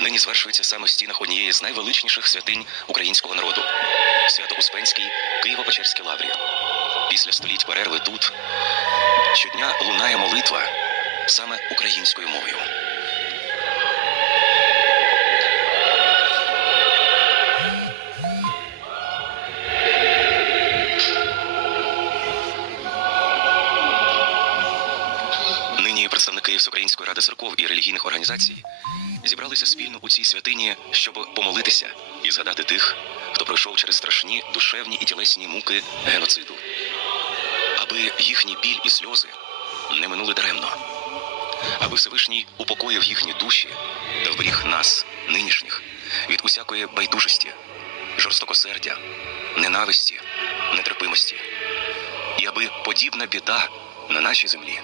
нині звершується саме в стінах однієї з найвеличніших святинь українського народу свято Успенський Києво-Печерській лаврі. Після століть перерви тут щодня лунає молитва саме українською мовою. Представники Всеукраїнської ради церков і релігійних організацій зібралися спільно у цій святині, щоб помолитися і згадати тих, хто пройшов через страшні душевні і тілесні муки геноциду, аби їхній біль і сльози не минули даремно, аби Всевишній упокоїв їхні душі та вберіг нас, нинішніх, від усякої байдужості, жорстокосердя, ненависті, нетерпимості, і аби подібна біда на нашій землі